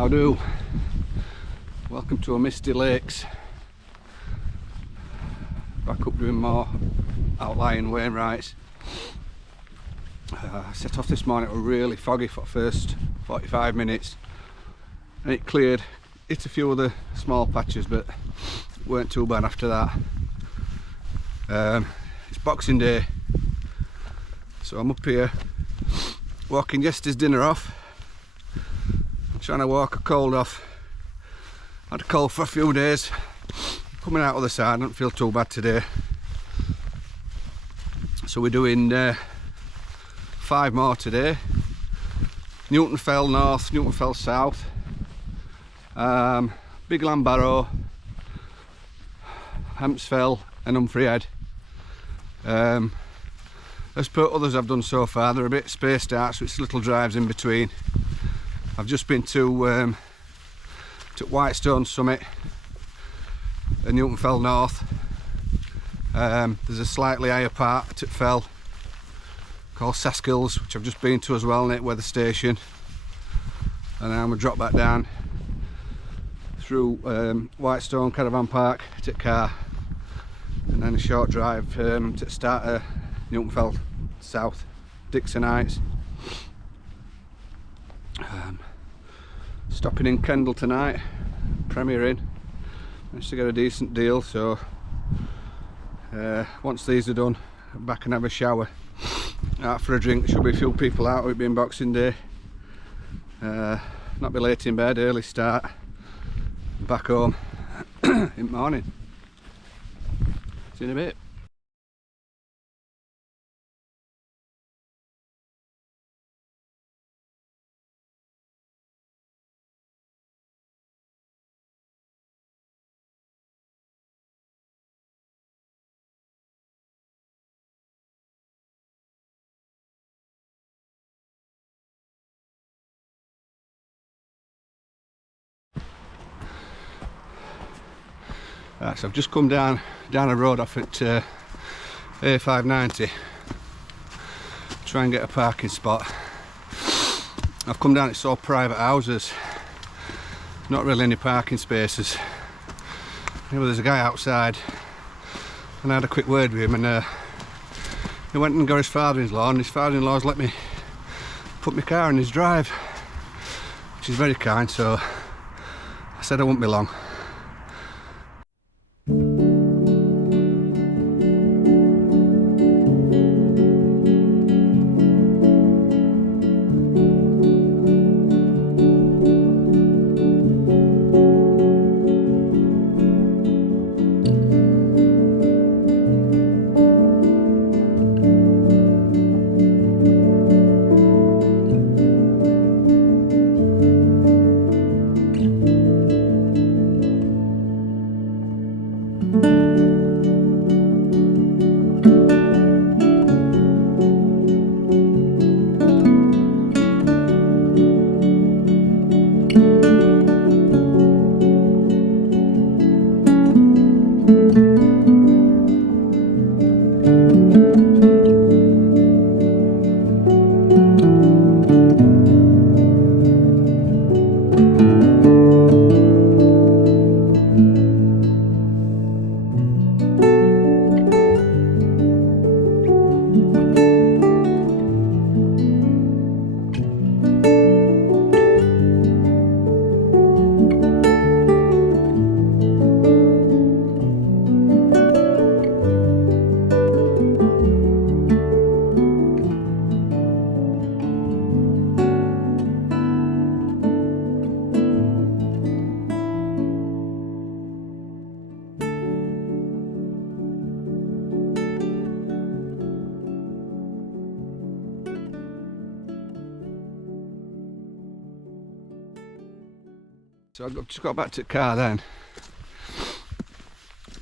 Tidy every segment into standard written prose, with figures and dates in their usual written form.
How do? Welcome to a Misty Lakes. Back up doing more Outlying Wainwrights. I set off this morning. It was really foggy for the first 45 minutes and it cleared. Hit a few of the small patches but weren't too bad after that. It's Boxing Day, so I'm up here walking yesterday's dinner off. I'm trying to walk a cold off. Had a cold for a few days. Coming out of the side, I don't feel too bad today. So we're doing 5 more today. Newtonfell North, Newtonfell South, Bigland, Barrow, Hampsfell and Humphrey. As per others I've done so far, they're a bit spaced out, so it's little drives in between. I've just been to Whitestone Summit at Newtonfell North. There's a slightly higher part at Fell called Saskills, which I've just been to as well, near Weather Station. And I'm going to drop back down through Whitestone Caravan Park to Car, and then a short drive to start at Newtonfell South, Dixonites. Stopping in Kendal tonight, premiering. Managed to get a decent deal, so once these are done, I'm back and have a shower. Out for a drink. Should be a few people out with it being Boxing Day. Not be late in bed, early start. Back home in the morning. See you in a bit. Right, so I've just come down a road off at A590, try and get a parking spot. I've come down, it's all private houses, not really any parking spaces. Anyway, there's a guy outside and I had a quick word with him, and he went and got his father-in-law, and his father-in-law's let me put my car in his drive, which is very kind, so I said I wouldn't be long. So I've just got back to the car then.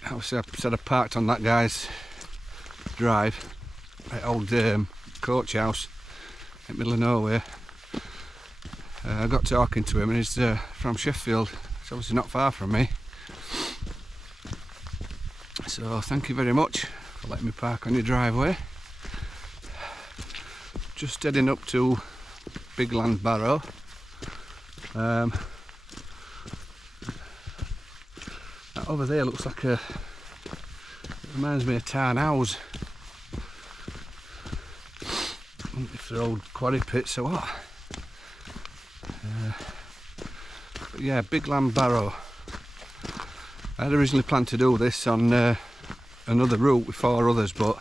Obviously I said I parked on that guy's drive, that old coach house in the middle of nowhere. I got talking to him, and he's from Sheffield. It's obviously not far from me. So thank you very much for letting me park on your driveway. Just heading up to Bigland, Barrow. over there looks like it reminds me of Tarn House. I wonder if they're old quarry pits or what. But yeah, Bigland Barrow. I had originally planned to do this on another route with 4 others, but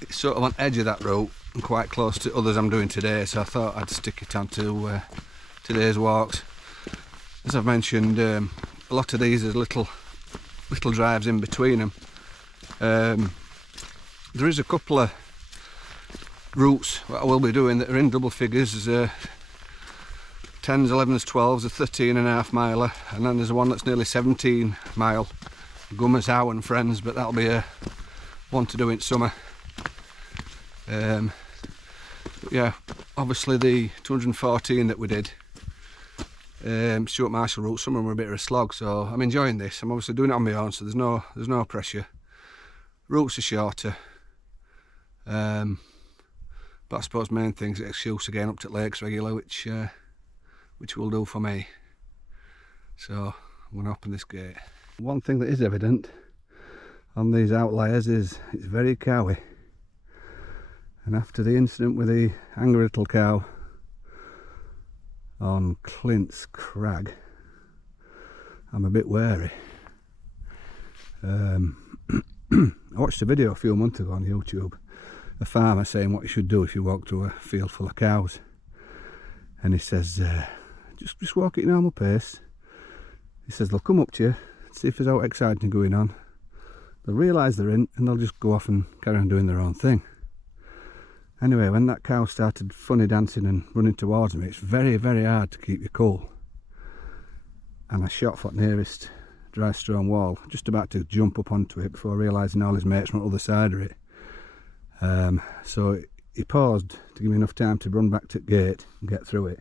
it's sort of on edge of that route and quite close to others I'm doing today, so I thought I'd stick it on to today's walks. As I've mentioned, a lot of these are little drives in between them. There is a couple of routes that I will be doing that are in double figures. There's 10s, 11s, 12s, a 13.5 miler, and then there's one that's nearly 17 mile, Gummers Howe and Friends, but that'll be a one to do in summer. But yeah, obviously the 214 that we did, Stuart Marshall route, some of them were a bit of a slog, so I'm enjoying this. I'm obviously doing it on my own, so there's no pressure. Routes are shorter, but I suppose main thing's the excuse of getting up to lakes regular, which will do for me. So I'm going to open this gate. One thing that is evident on these outliers is it's very cowy, and after the incident with the angry little cow on Clint's Crag, I'm a bit wary. I watched a video a few months ago on YouTube, a farmer saying what you should do if you walk through a field full of cows, and he says just walk at your normal pace. He says they'll come up to you, see if there's out exciting going on, they'll realise they're in, and they'll just go off and carry on doing their own thing. Anyway, when that cow started funny dancing and running towards me, it's very, very hard to keep you cool. And I shot for the nearest dry stone wall, just about to jump up onto it before realising all his mates were on the other side of it. So he paused to give me enough time to run back to the gate and get through it.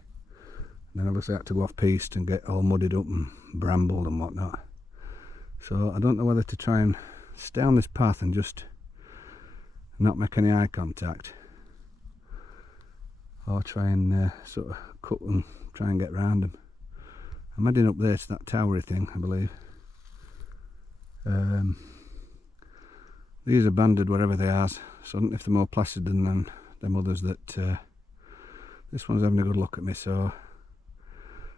And then obviously I had to go off piste and get all muddied up and brambled and whatnot. So I don't know whether to try and stay on this path and just not make any eye contact, or try and sort of cut and try and get round them. I'm heading up there to that towery thing, I believe. These are banded wherever they are, so I don't know if they're more placid than them others that this one's having a good look at me, so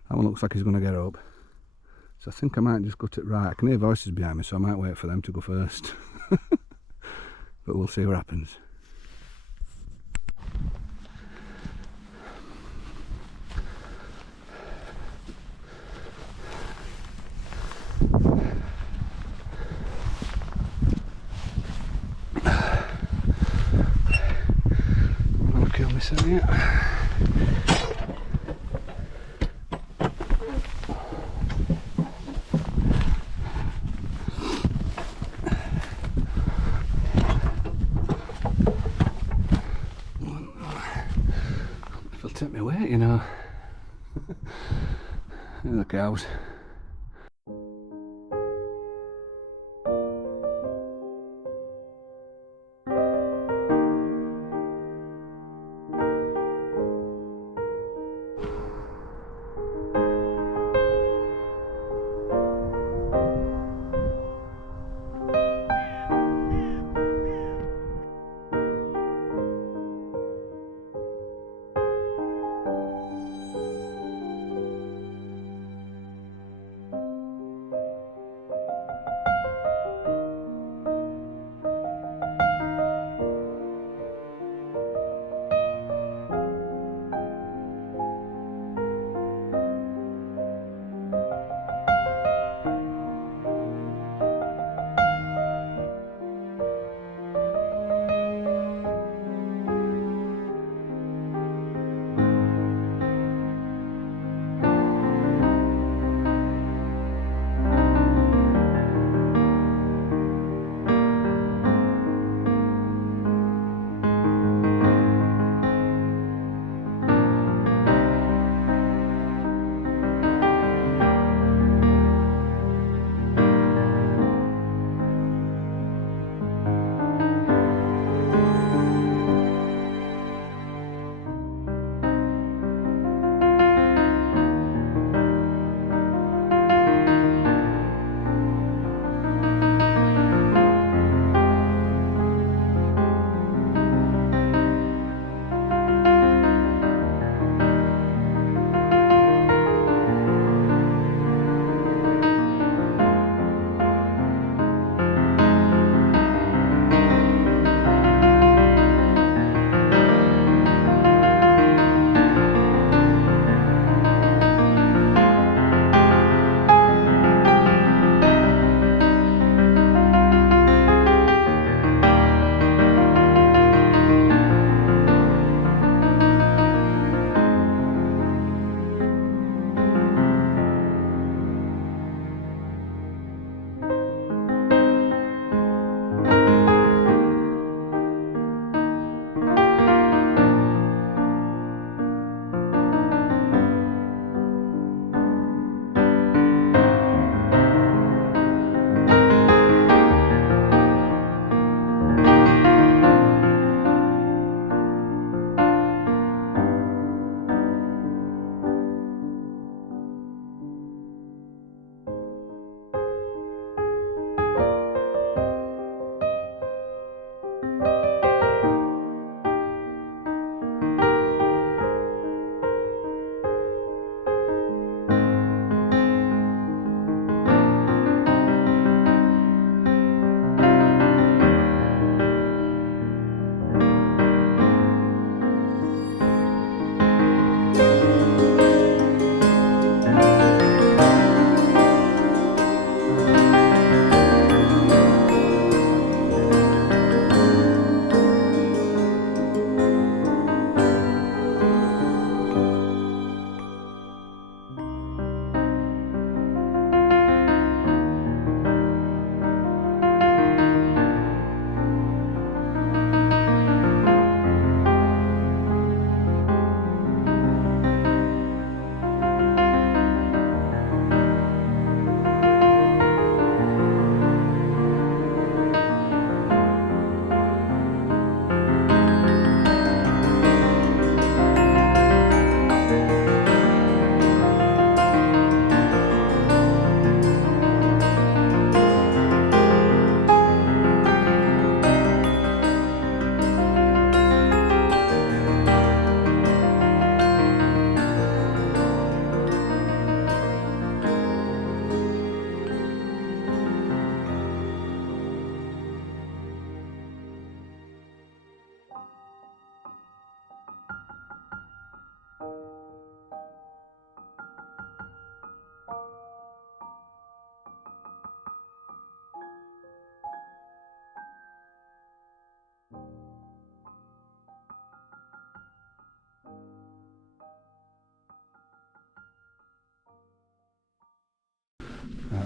that one looks like he's going to get up. So I think I might just go to it right. I can hear voices behind me, so I might wait for them to go first. But we'll see what happens. I'll kill myself yet. If it'll take me weight, you know. There the cows.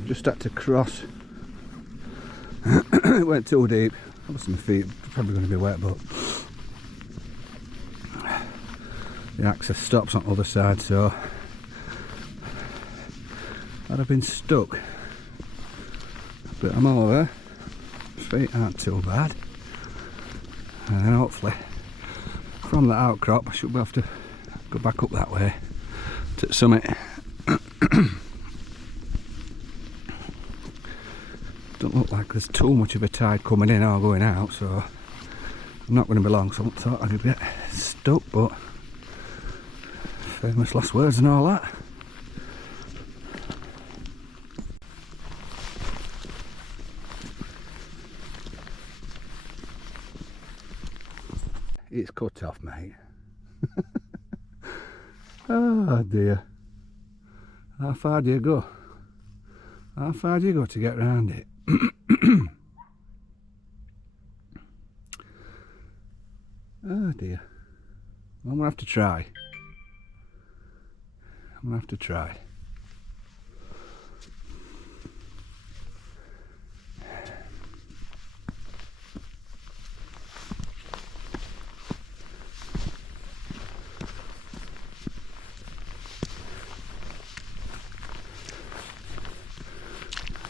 just had to cross. It went too deep. Obviously my feet are probably going to be wet, but the access stops on the other side, so I'd have been stuck. But I'm over. Feet aren't too bad. And then hopefully from the outcrop I should be able to go back up that way to the summit. Don't look like there's too much of a tide coming in or going out, so I'm not going to be long, so I thought I'd get stuck, but famous last words and all that. It's cut off, mate. Oh dear. How far do you go? How far do you go to get round it? Oh dear. I'm gonna have to try. I'm gonna have to try.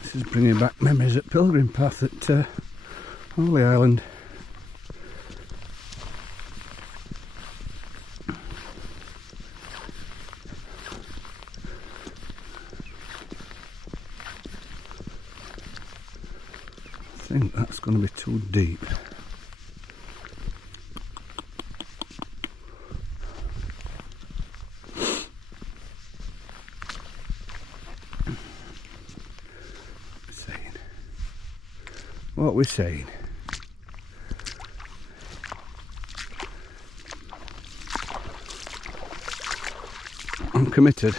This is bringing back memories at Pilgrim Path at Holy Island. I think that's going to be too deep. What we're saying. I'm committed.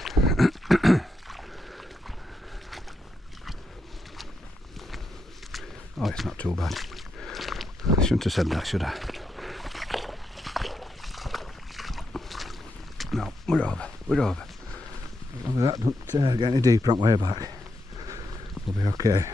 Oh, it's not too bad. I shouldn't have said that, should I? No, we're over. We're over. As long as that don't get any deeper on the way back, we'll be okay.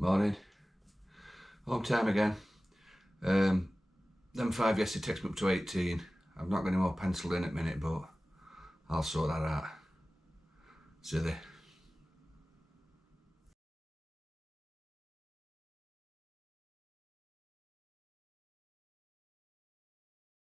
Morning. Home time again. Them 5 yesterday takes me up to 18. I've not got any more penciled in at the minute, but I'll sort that out. See you there.